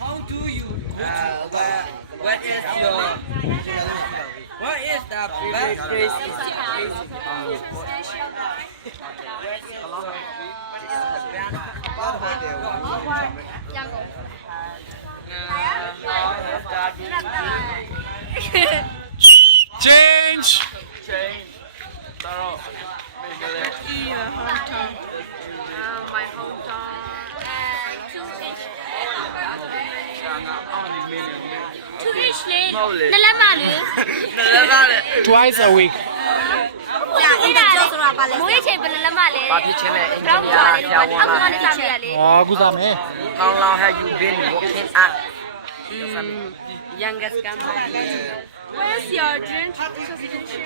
How do you what is your what is the best place Change. My hometown. To reach late. Twice a week. Mỗi ngày bên làm mà lệ. Bà biết chuyện này, anh Rau đi quả à, lệ, chào ăn mừng ngon à. làm gì lệ. Cú ra mẹ. How long have you been working at? youngest camera Where's your dream citizenship?